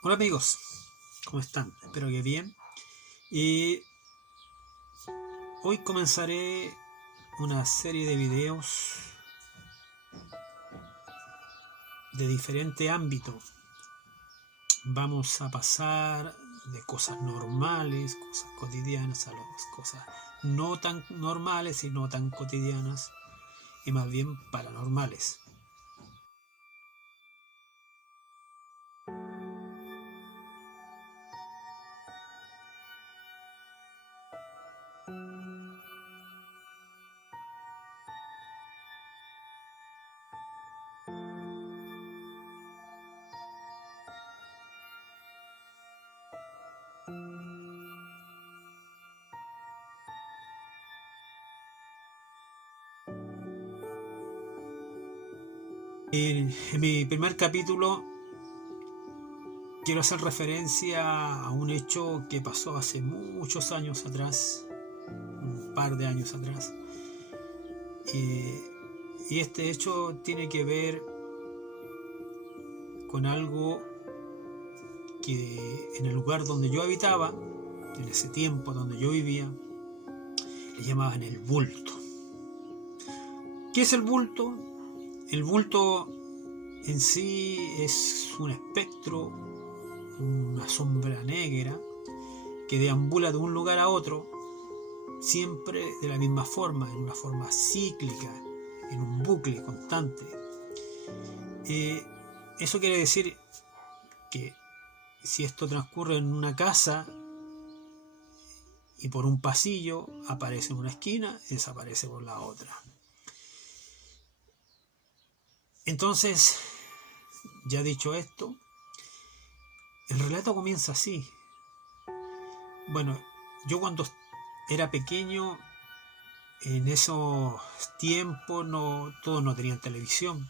Hola amigos, ¿cómo están? Espero que bien. Y hoy comenzaré una serie de videos de diferente ámbito. Vamos a pasar de cosas normales, cosas cotidianas, a las cosas no tan normales y no tan cotidianas, y más bien paranormales. En mi primer capítulo quiero hacer referencia a un hecho que pasó hace muchos años atrás, un par de años atrás. Y este hecho tiene que ver con algo que en el lugar donde yo habitaba, en ese tiempo donde yo vivía, le llamaban el bulto. ¿Qué es el bulto? El bulto en sí es un espectro, una sombra negra que deambula de un lugar a otro, siempre de la misma forma, en una forma cíclica, en un bucle constante. Eso quiere decir que si esto transcurre en una casa y por un pasillo, aparece en una esquina y desaparece por la otra. Entonces, ya dicho esto, el relato comienza así. Bueno, yo cuando era pequeño, en esos tiempos todos no tenían televisión.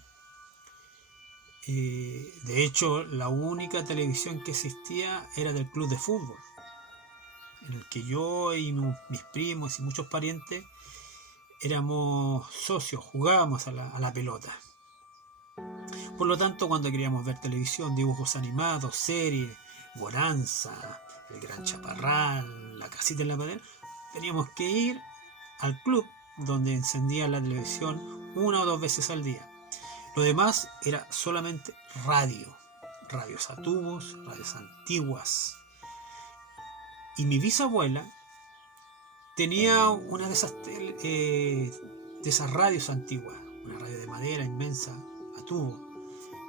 De hecho, la única televisión que existía era del club de fútbol, en el que yo y mis primos y muchos parientes éramos socios, jugábamos a la pelota. Por lo tanto, cuando queríamos ver televisión, dibujos animados, series, Bonanza, El Gran Chaparral, La Casita en la Padera, teníamos que ir al club donde encendían la televisión una o dos veces al día. Lo demás era solamente radio, radios a tubos, radios antiguas. Y mi bisabuela tenía una de esas radios antiguas, una radio de madera inmensa, a tubo,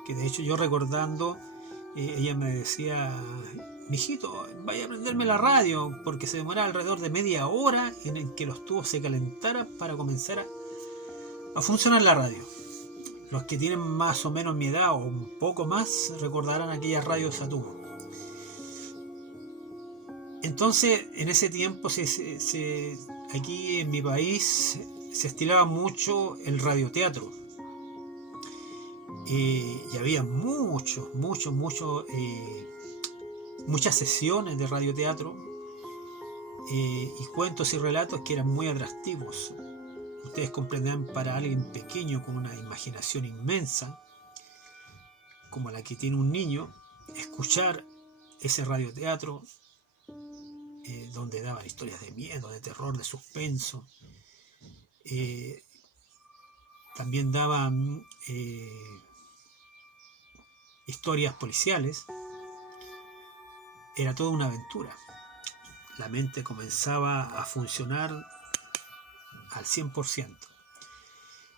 que de hecho yo recordando, ella me decía: mijito, vaya a prenderme la radio, porque se demoraba alrededor de media hora en el que los tubos se calentaran para comenzar a funcionar la radio. Los que tienen más o menos mi edad o un poco más recordarán aquellas radios a tubo. Entonces, en ese tiempo, aquí en mi país se estilaba mucho el radioteatro. Y había muchas sesiones de radioteatro y cuentos y relatos que eran muy atractivos. Ustedes comprenderán, para alguien pequeño con una imaginación inmensa, como la que tiene un niño, escuchar ese radioteatro donde daban historias de miedo, de terror, de suspenso. También daban historias policiales. Era toda una aventura. La mente comenzaba a funcionar al 100%.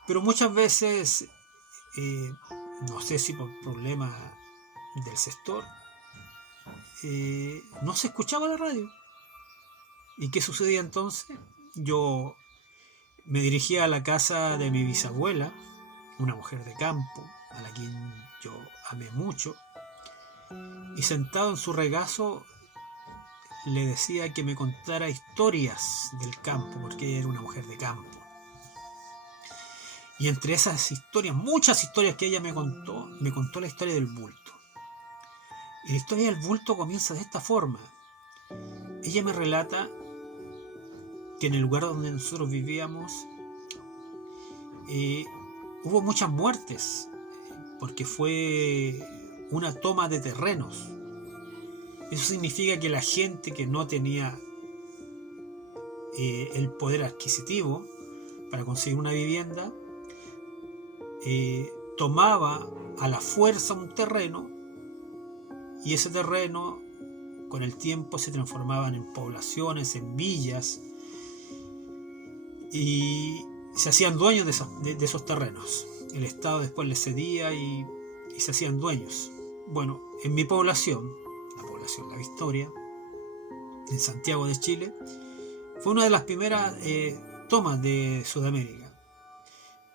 Pero muchas veces, no sé si por problemas del sector, no se escuchaba la radio. ¿Y qué sucedía entonces? Yo me dirigía a la casa de mi bisabuela, una mujer de campo, a la quien yo amé mucho, y sentado en su regazo le decía que me contara historias del campo, porque ella era una mujer de campo. Y entre esas historias, muchas historias que ella me contó la historia del bulto. Y la historia del bulto comienza de esta forma. Ella me relata que en el lugar donde nosotros vivíamos hubo muchas muertes, porque fue una toma de terrenos. Eso significa que la gente que no tenía el poder adquisitivo para conseguir una vivienda, tomaba a la fuerza un terreno, y ese terreno con el tiempo se transformaban en poblaciones, en villas, y se hacían dueños de esos terrenos. El Estado después les cedía y se hacían dueños. Bueno, en mi población, la población La Victoria, en Santiago de Chile, fue una de las primeras tomas de Sudamérica,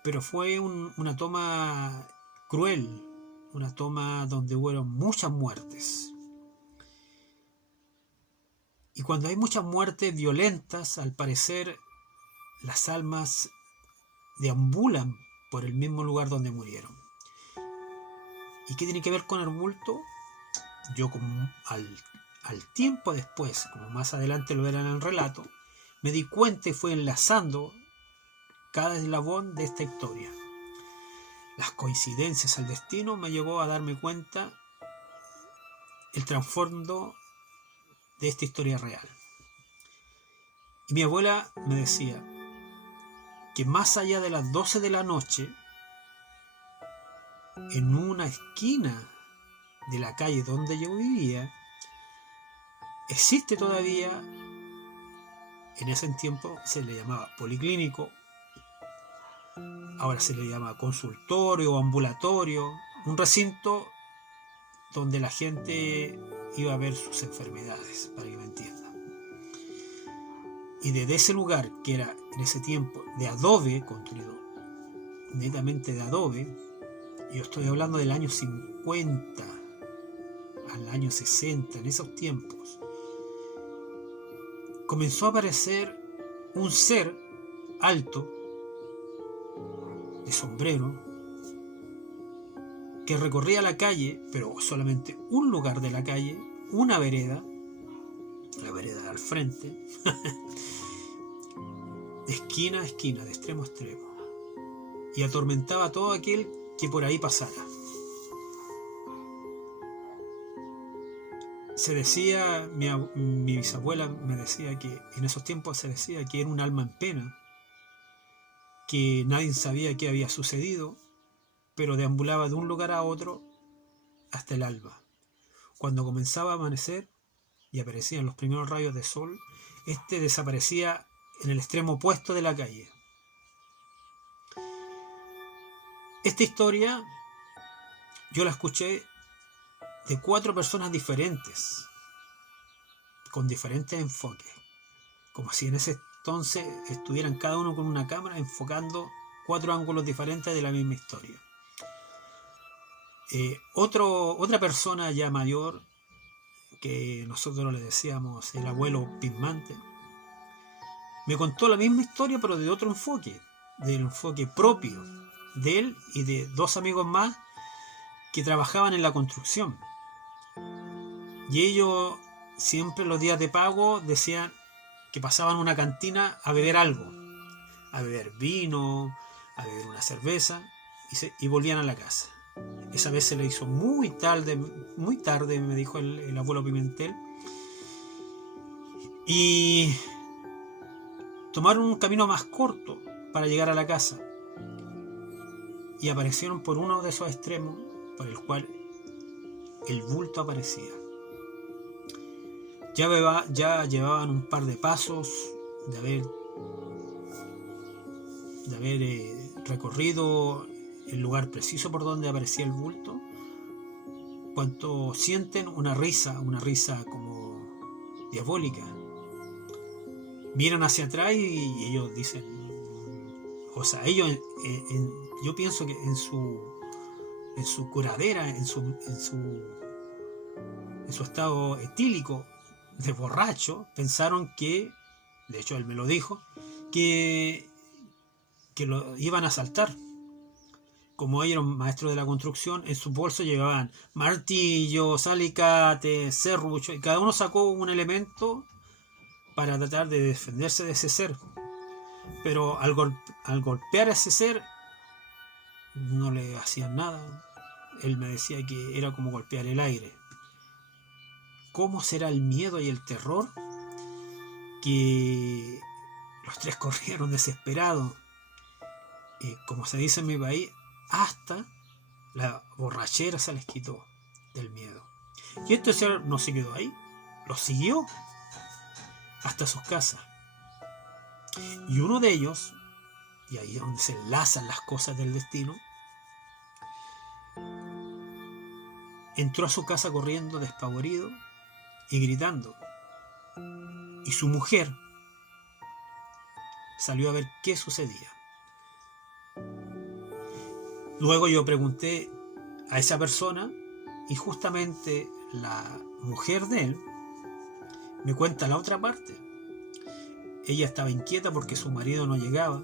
pero fue una toma cruel, una toma donde hubo muchas muertes. Y cuando hay muchas muertes violentas, al parecer las almas deambulan por el mismo lugar donde murieron. ¿Y qué tiene que ver con el bulto? Yo, como al tiempo después, como más adelante lo verán en el relato, me di cuenta y fui enlazando cada eslabón de esta historia. Las coincidencias, el destino me llevó a darme cuenta el trasfondo de esta historia real. Y mi abuela me decía que más allá de las 12 de la noche, en una esquina de la calle donde yo vivía, existe todavía, en ese tiempo se le llamaba policlínico, ahora se le llama consultorio o ambulatorio, un recinto donde la gente iba a ver sus enfermedades, para que me entiendan. Y desde ese lugar, que era en ese tiempo de adobe, construido netamente de adobe, yo estoy hablando del año 50 al año 60, en esos tiempos, comenzó a aparecer un ser alto, de sombrero, que recorría la calle, pero solamente un lugar de la calle, una vereda, la vereda al frente, de esquina a esquina, de extremo a extremo, y atormentaba a todo aquel que por ahí pasara. Se decía, mi bisabuela me decía que en esos tiempos se decía que era un alma en pena, que nadie sabía qué había sucedido, pero deambulaba de un lugar a otro hasta el alba. Cuando comenzaba a amanecer y aparecían los primeros rayos de sol, este desaparecía en el extremo opuesto de la calle. Esta historia yo la escuché de 4 personas diferentes, con diferentes enfoques, como si en ese entonces estuvieran cada uno con una cámara enfocando 4 ángulos diferentes de la misma historia. Otra persona ya mayor, que nosotros le decíamos el abuelo Pismante, me contó la misma historia, pero de otro enfoque, del enfoque propio de él y de 2 amigos más que trabajaban en la construcción. Y ellos siempre los días de pago decían que pasaban a una cantina a beber algo, a beber vino, a beber una cerveza, y volvían a la casa. Esa vez se le hizo muy tarde, me dijo el abuelo Pimentel, y tomaron un camino más corto para llegar a la casa, y aparecieron por uno de esos extremos por el cual el bulto aparecía. Ya llevaban un par de pasos de haber recorrido el lugar preciso por donde aparecía el bulto, cuando sienten una risa como diabólica. Miran hacia atrás y ellos dicen, o sea, ellos yo pienso que en su curadera, en su estado etílico de borracho, pensaron que, de hecho él me lo dijo, que lo iban a asaltar. Como ellos eran maestros de la construcción, en su bolso llevaban martillos, alicates, serruchos, y cada uno sacó un elemento para tratar de defenderse de ese ser. Pero al golpear a ese ser, no le hacían nada. Él me decía que era como golpear el aire. cómo será el miedo y el terror, que los tres corrieron desesperados, como se dice en mi país, hasta la borrachera se les quitó del miedo. Y este ser no se quedó ahí, los siguió hasta sus casas. Y uno de ellos, y ahí es donde se enlazan las cosas del destino, entró a su casa corriendo despavorido y gritando. Y su mujer salió a ver qué sucedía. Luego yo pregunté a esa persona y justamente la mujer de él me cuenta la otra parte. Ella estaba inquieta porque su marido no llegaba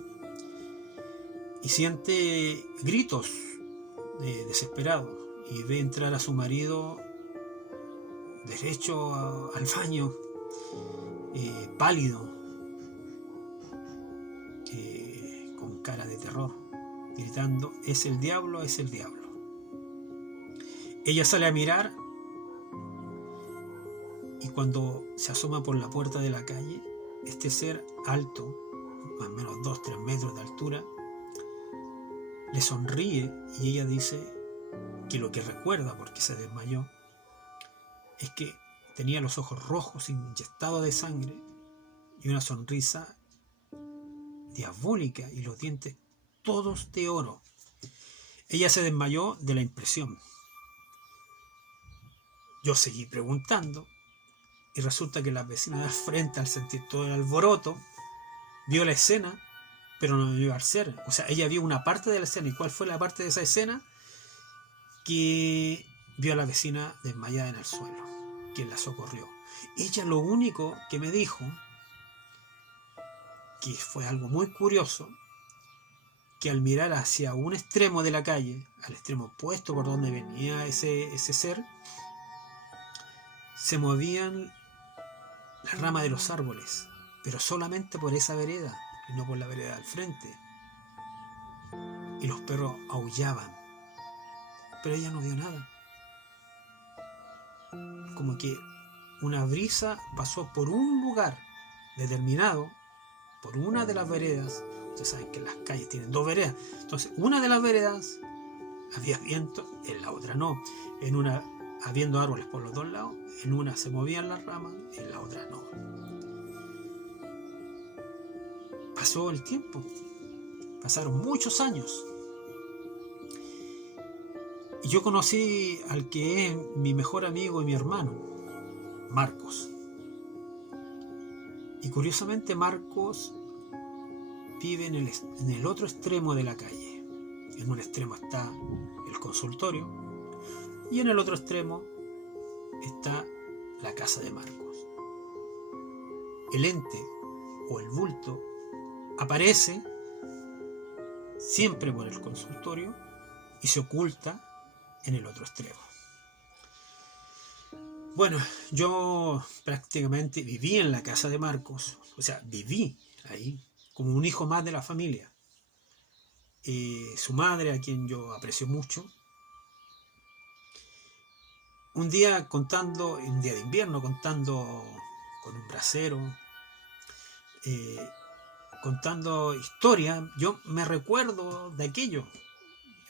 y siente gritos desesperados y ve entrar a su marido derecho al baño, pálido, con cara de terror, gritando: es el diablo, es el diablo. Ella sale a mirar y cuando se asoma por la puerta de la calle, este ser alto, más o menos 2-3 metros de altura, le sonríe y ella dice que lo que recuerda, porque se desmayó, es que tenía los ojos rojos inyectados de sangre y una sonrisa diabólica y los dientes todos de oro. Ella se desmayó de la impresión. Yo seguí preguntando y resulta que la vecina de al frente, al sentir todo el alboroto, vio la escena, pero no vio al ser. O sea, ella vio una parte de la escena. ¿Y cuál fue la parte de esa escena? Que vio a la vecina desmayada en el suelo, quien la socorrió. Ella lo único que me dijo, que fue algo muy curioso, que al mirar hacia un extremo de la calle, al extremo opuesto por donde venía ese ser, se movían las ramas de los árboles, pero solamente por esa vereda y no por la vereda al frente. Y los perros aullaban, pero ella no vio nada. Como que una brisa pasó por un lugar determinado, por una de las veredas. Ustedes saben que las calles tienen 2 veredas. Entonces, una de las veredas había viento, en la otra no. En una, habiendo árboles por los 2 lados, en una se movían las ramas, en la otra no. Pasó el tiempo, pasaron muchos años. Y yo conocí al que es mi mejor amigo y mi hermano, Marcos. Y curiosamente Marcos vive en el otro extremo de la calle. En un extremo está el consultorio y en el otro extremo está la casa de Marcos. El ente o el bulto aparece siempre por el consultorio y se oculta en el otro extremo. Bueno, yo prácticamente viví en la casa de Marcos, o sea, viví ahí como un hijo más de la familia. Su madre, a quien yo aprecio mucho, un día de invierno, contando con un brasero, contando historia, yo me recuerdo de aquello.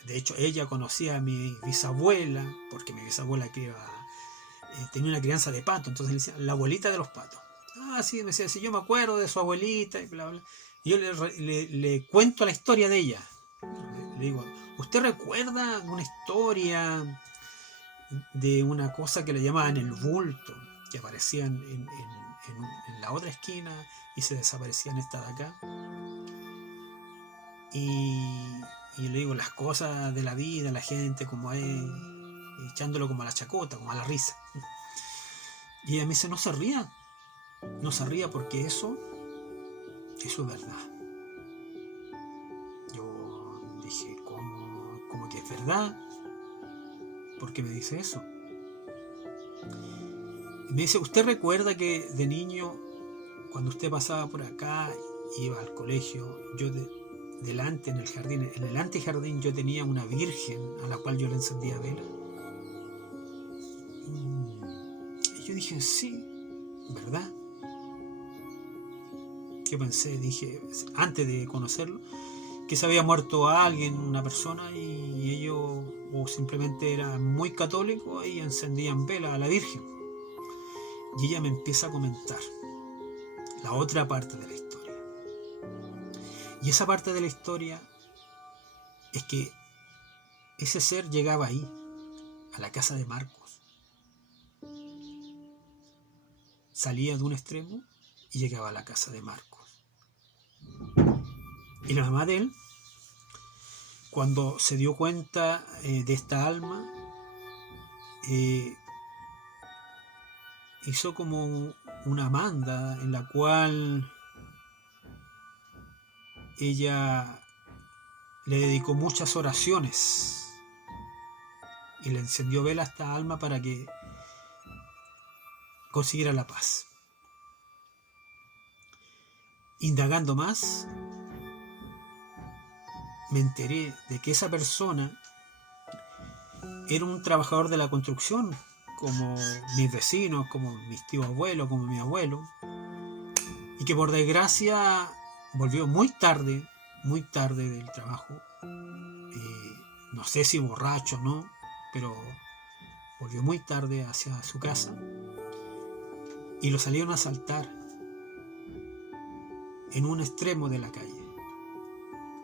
De hecho, ella conocía a mi bisabuela, porque mi bisabuela tenía una crianza de pato, entonces le decía, la abuelita de los patos. Ah, sí, me decía, sí, yo me acuerdo de su abuelita, y bla, bla. Y yo le cuento la historia de ella. Le digo, ¿usted recuerda una historia de una cosa que le llamaban el bulto, que aparecían en la otra esquina y se desaparecían esta de acá? Y le digo las cosas de la vida, la gente como es, echándolo como a la chacota, como a la risa. Y ella me dice, no se ría porque eso es verdad. Yo dije, ¿cómo que es verdad? ¿Por qué me dice eso? Y me dice, ¿usted recuerda que de niño, cuando usted pasaba por acá, iba al colegio, yo delante en el jardín, en el antejardín, yo tenía una virgen a la cual yo le encendía vela? Y yo dije, sí, ¿verdad? Yo pensé, dije, antes de conocerlo, que se había muerto alguien, una persona, y ellos o simplemente eran muy católicos y encendían velas a la Virgen. Y ella me empieza a comentar la otra parte de la historia. Y esa parte de la historia es que ese ser llegaba ahí, a la casa de Marcos. Salía de un extremo y llegaba a la casa de Marcos. Y la mamá de él, cuando se dio cuenta de esta alma, hizo como una manda en la cual ella le dedicó muchas oraciones y le encendió vela a esta alma para que consiguiera la paz. Indagando más, me enteré de que esa persona era un trabajador de la construcción, como mis vecinos, como mis tíos abuelos, como mi abuelo, y que por desgracia volvió muy tarde del trabajo, no sé si borracho o no, pero volvió muy tarde hacia su casa y lo salieron a asaltar en un extremo de la calle.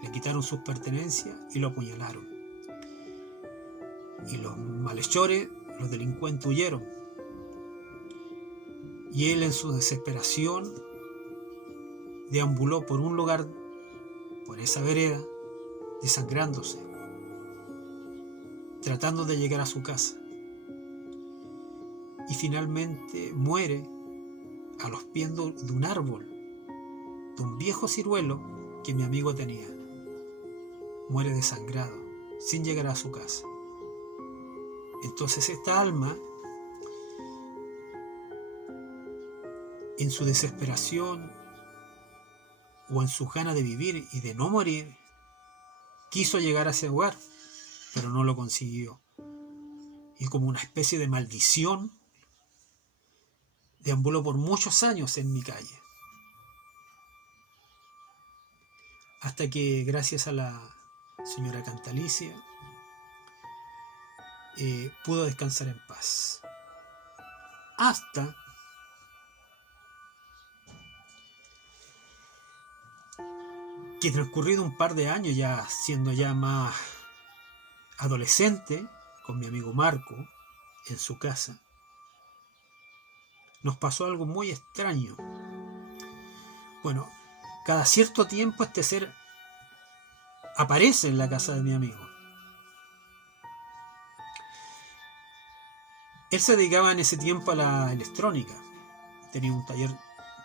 Le quitaron sus pertenencias y lo apuñalaron. Y los malhechores, los delincuentes, huyeron. Y él, en su desesperación, deambuló por un lugar, por esa vereda, desangrándose, tratando de llegar a su casa. Y finalmente muere a los pies de un árbol, de un viejo ciruelo que mi amigo tenía. Muere desangrado, sin llegar a su casa. Entonces esta alma, en su desesperación o en su ganas de vivir y de no morir, quiso llegar a ese lugar, pero no lo consiguió. Y como una especie de maldición, deambuló por muchos años en mi calle. Hasta que, gracias a la señora Cantalicia, pudo descansar en paz. Hasta que, transcurrido un par de años, ya siendo ya más adolescente, con mi amigo Marco, en su casa, nos pasó algo muy extraño. Bueno, cada cierto tiempo este ser aparece en la casa de mi amigo. Él se dedicaba en ese tiempo a la electrónica. Tenía un taller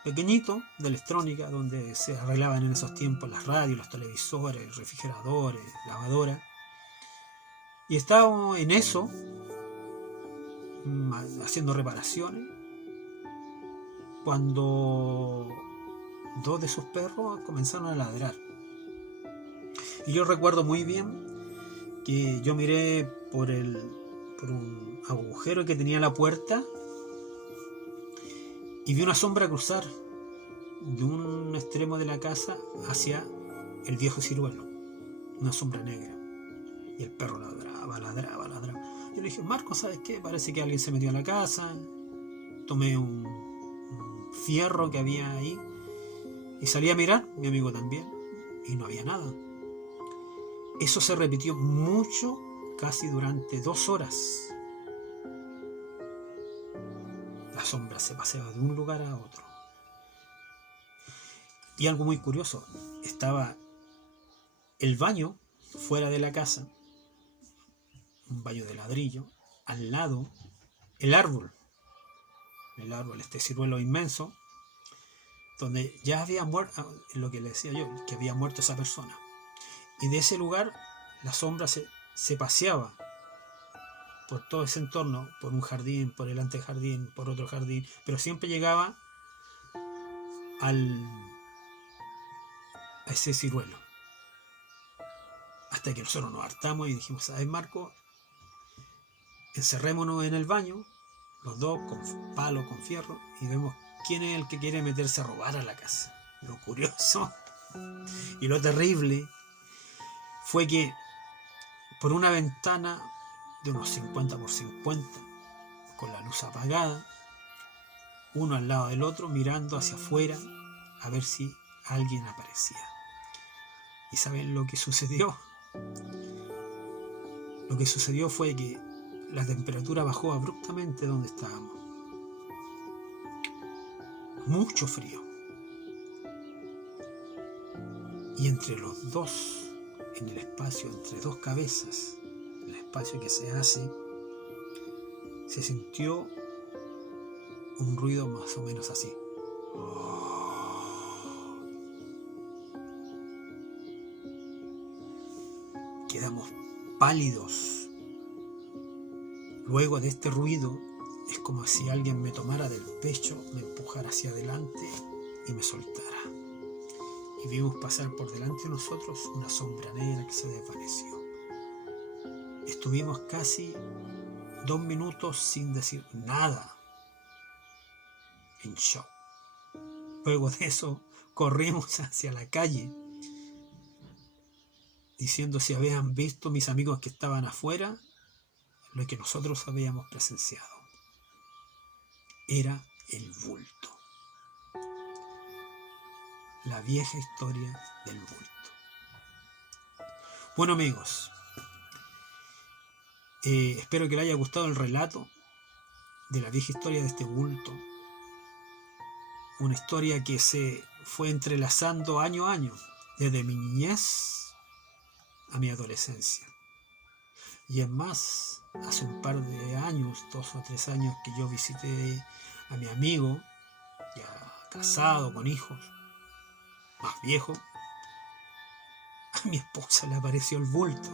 pequeñito de electrónica donde se arreglaban en esos tiempos las radios, los televisores, refrigeradores, lavadoras. Y estábamos en eso, haciendo reparaciones, cuando dos de sus perros comenzaron a ladrar. Y yo recuerdo muy bien que yo miré por un agujero que tenía la puerta y vi una sombra cruzar de un extremo de la casa hacia el viejo ciruelo, una sombra negra, y el perro ladraba. Yo le dije, Marco, ¿sabes qué? Parece que alguien se metió a la casa. Tomé un fierro que había ahí y salí a mirar, mi amigo también, y no había nada. Eso se repitió mucho, casi durante 2 horas. La sombra se paseaba de un lugar a otro. Y algo muy curioso, estaba el baño fuera de la casa, un baño de ladrillo, al lado el árbol, este ciruelo inmenso, donde ya había muerto, lo que le decía yo, que había muerto esa persona. Y de ese lugar la sombra se paseaba por todo ese entorno, por un jardín, por el antejardín, por otro jardín, pero siempre llegaba a ese ciruelo. Hasta que nosotros nos hartamos y dijimos, ¿sabes, Marco? Encerrémonos en el baño, los dos con palo, con fierro, y vemos quién es el que quiere meterse a robar a la casa. Lo curioso y lo terrible fue que por una ventana de unos 50 por 50, con la luz apagada, uno al lado del otro, mirando hacia afuera a ver si alguien aparecía. ¿Y saben lo que sucedió? Lo que sucedió fue que la temperatura bajó abruptamente donde estábamos. Mucho frío. Y entre los dos, en el espacio, entre dos cabezas, el espacio que se hace, se sintió un ruido más o menos así. Quedamos pálidos. Luego de este ruido, es como si alguien me tomara del pecho, me empujara hacia adelante y me soltara. Y vimos pasar por delante de nosotros una sombra negra que se desvaneció. Estuvimos casi 2 minutos sin decir nada, en shock. Luego de eso, corrimos hacia la calle, diciendo si habían visto mis amigos que estaban afuera lo que nosotros habíamos presenciado. Era el bulto. La vieja historia del bulto. Bueno, amigos, espero que les haya gustado el relato de la vieja historia de este bulto. Una historia que se fue entrelazando año a año, desde mi niñez a mi adolescencia. Y es más, hace un par de años, 2 o 3 años, que yo visité a mi amigo, ya casado, con hijos, más viejo. A mi esposa le apareció el bulto.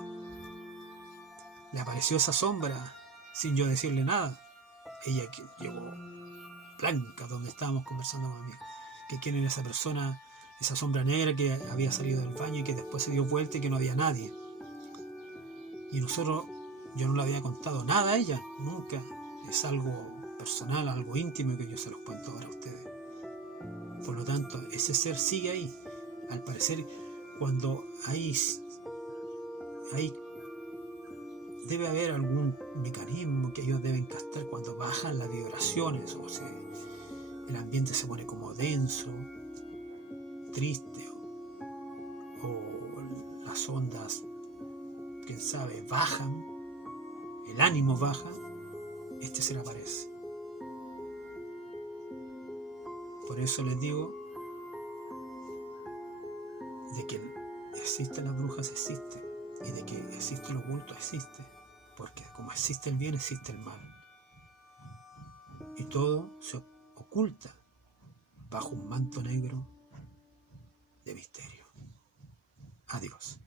Le apareció esa sombra sin yo decirle nada. Ella que llegó blanca donde estábamos conversando con mi amigo. Que quién era esa persona, esa sombra negra que había salido del baño y que después se dio vuelta y que no había nadie. Y nosotros, yo no le había contado nada a ella, nunca. Es algo personal, algo íntimo que yo se los cuento ahora a ustedes. Por lo tanto, ese ser sigue ahí. Al parecer, cuando hay debe haber algún mecanismo que ellos deben captar cuando bajan las vibraciones, o sea, el ambiente se pone como denso, triste, o las ondas, quién sabe, bajan, el ánimo baja, este ser aparece. Por eso les digo de que existen las brujas, existen, y de que existen los bultos, existe, porque como existe el bien, existe el mal, y todo se oculta bajo un manto negro de misterio. Adiós.